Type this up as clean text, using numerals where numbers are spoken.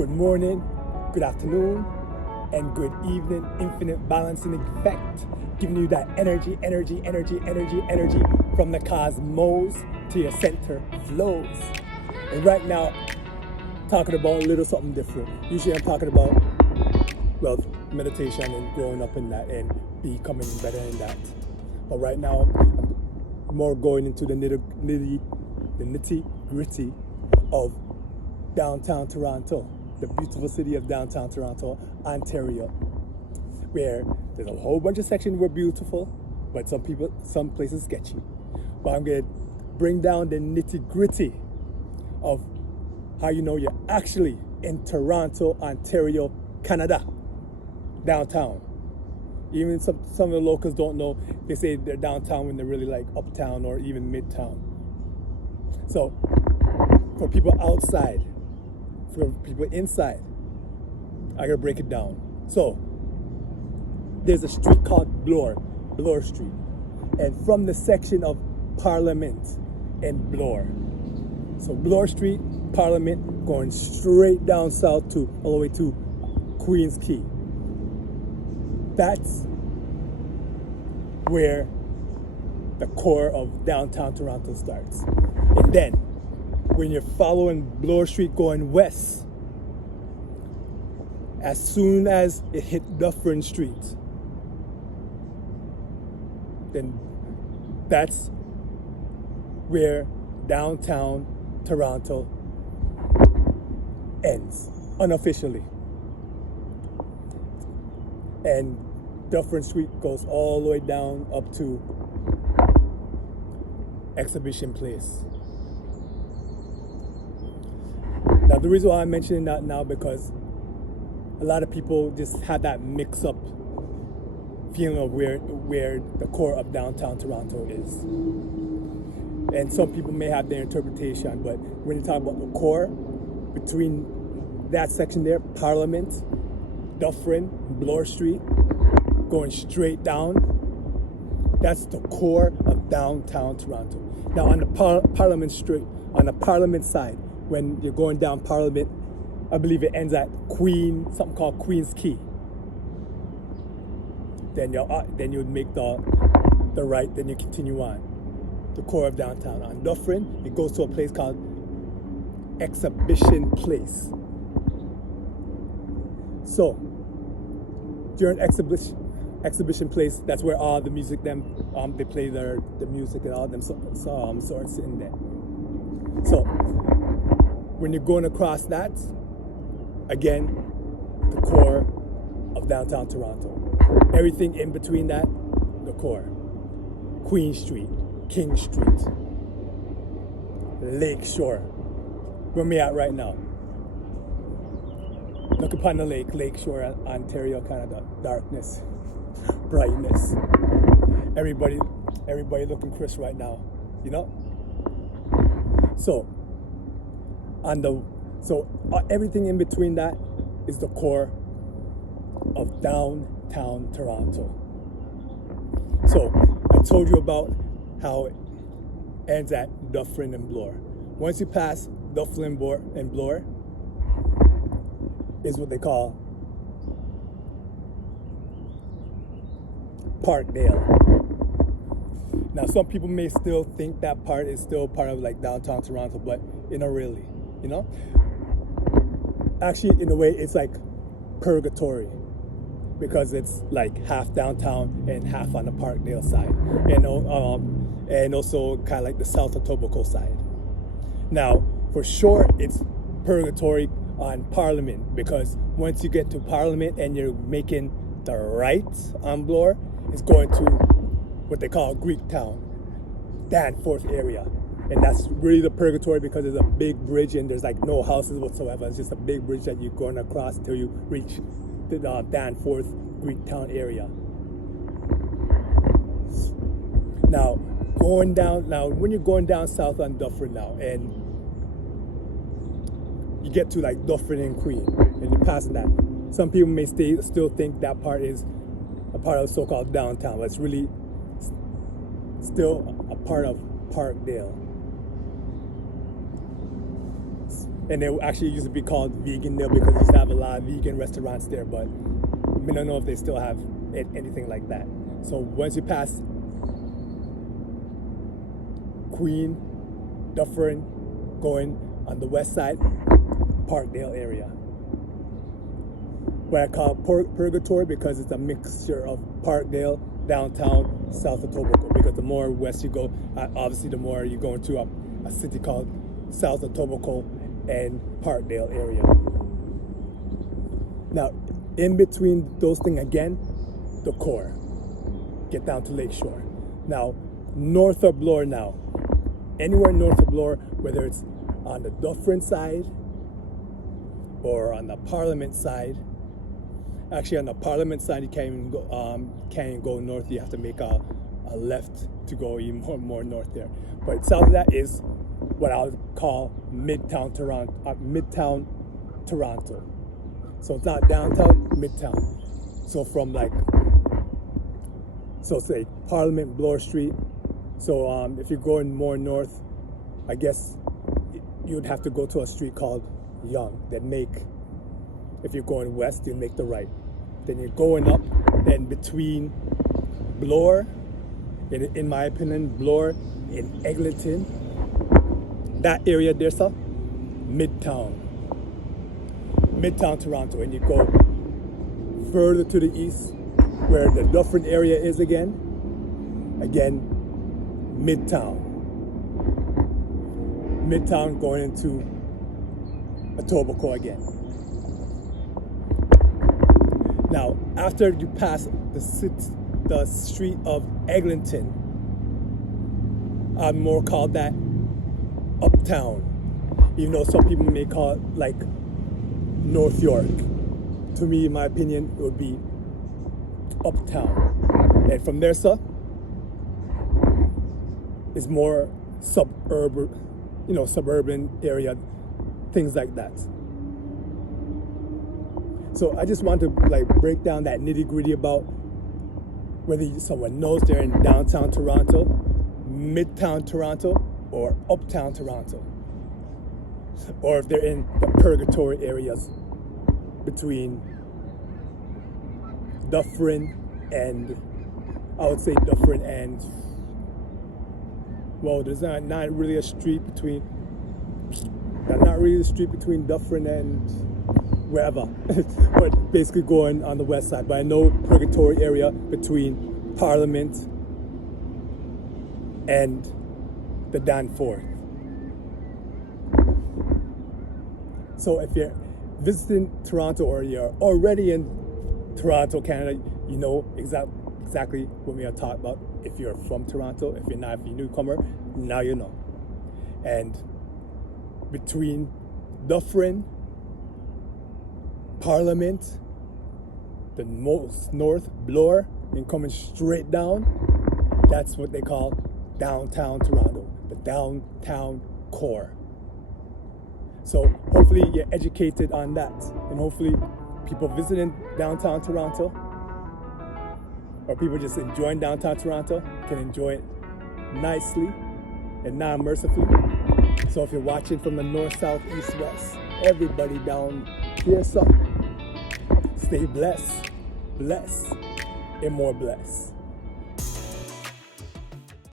good morning, good afternoon, and good evening. Infinite balancing effect, giving you that energy from the cosmos to your center flows. And right now, talking about a little something different. Usually I'm talking about, well, meditation and growing up in that and becoming better in that. But right now, I'm more going into the nitty gritty of downtown Toronto, the beautiful city of downtown Toronto, Ontario, where there's a whole bunch of sections were beautiful, but some places sketchy. But I'm gonna bring down the nitty gritty of how you know you're actually in Toronto, Ontario, Canada, downtown. Even some of the locals don't know. They say they're downtown when they're really like uptown or even midtown. So for people outside, for people inside, I gotta break it down. So there's a street called Bloor Street, and from the section of Parliament and Bloor. So Bloor Street, Parliament, going straight down south to all the way to Queens Quay. That's where the core of downtown Toronto starts. And then when you're following Bloor Street going west, as soon as it hit Dufferin Street, then that's where downtown Toronto ends, unofficially. And Dufferin Street goes all the way down up to Exhibition Place. Now, the reason why I'm mentioning that now because a lot of people just had that mix-up feeling of where the core of downtown Toronto is. And some people may have their interpretation, but when you talk about the core, between that section there, Parliament, Dufferin, Bloor Street, going straight down, that's the core of downtown Toronto. Now on the Parliament Street, on the Parliament side, when you're going down Parliament, I believe it ends at something called Queens Quay. Then you'd make the right, then you continue on. The core of downtown. On Dufferin, it goes to a place called Exhibition Place. So, during Exhibition Place, that's where all the music, they play the music and all them sorts in there. So, when you're going across that, again, the core of downtown Toronto. Everything in between that, the core. Queen Street, King Street, Lakeshore. Where me at right now? Look upon the Lakeshore, Ontario, Canada. Darkness, brightness. Everybody looking crisp right now, you know? So, everything in between that is the core of downtown Toronto. So, I told you about how it ends at Dufferin and Bloor. Once you pass Dufferin and Bloor, is what they call Parkdale. Now, some people may still think that part is still part of like downtown Toronto, but not really, you know? Actually, in a way, it's like purgatory because it's like half downtown and half on the Parkdale side, and also kind of like the South Etobicoke side. Now, for sure, it's purgatory on Parliament because once you get to Parliament and you're making the right on Bloor, it's going to what they call Greektown, Danforth area. And that's really the purgatory because there's a big bridge and there's like no houses whatsoever. It's just a big bridge that you're going across until you reach the Danforth, Greektown area. Now, when you're going down south on Dufferin now and you get to like Dufferin and Queen and you're passing that, some people may still think that part is a part of so-called downtown, but it's really still a part of Parkdale. And it actually used to be called Vegandale because they used to have a lot of vegan restaurants there, but I don't know if they still have anything like that. So once you pass Queen, Dufferin, going on the west side, Parkdale area. What I call Purgatory because it's a mixture of Parkdale, downtown, South Etobicoke. Because the more west you go, obviously the more you go into a city called South Etobicoke and Parkdale area. Now, in between those things again, the core. Get down to Lakeshore. Now, north of Bloor now. Anywhere north of Bloor, whether it's on the Dufferin side or on the Parliament side. Actually, on the Parliament side, you can't even go north. You have to make a left to go even more north there. But south of that is what I would call Midtown Toronto. So it's not downtown, Midtown. So from say Parliament, Bloor Street. So if you're going more north, I guess you would have to go to a street called Yonge. If you're going west, you make the right. Then you're going up, then between Bloor, in my opinion, Bloor and Eglinton, that area there's a Midtown Toronto, and you go further to the east where the Dufferin area is again, Midtown going into Etobicoke again. Now, after you pass the street of Eglinton, I'd more call that uptown, even though some people may call it like North York. To me, in my opinion, it would be uptown. And from there, sir, it's more suburban area, things like that. So I just want to break down that nitty gritty about whether someone knows they're in downtown Toronto, midtown Toronto, or uptown Toronto, or if they're in the purgatory areas between Dufferin and, well, there's not really a street between Dufferin and wherever, but basically going on the west side. But I know purgatory area between Parliament and the Danforth. So if you're visiting Toronto or you're already in Toronto, Canada, you know exactly what we are talking about. If you're from Toronto, if you're not, if you're a newcomer, now you know. And between Dufferin, Parliament, the most north, Bloor, and coming straight down, that's what they call downtown Toronto, the downtown core. So hopefully you're educated on that, and hopefully people visiting downtown Toronto or people just enjoying downtown Toronto can enjoy it nicely and non-mercifully. So if you're watching from the north, south, east, west, everybody down here, so stay blessed, and more blessed.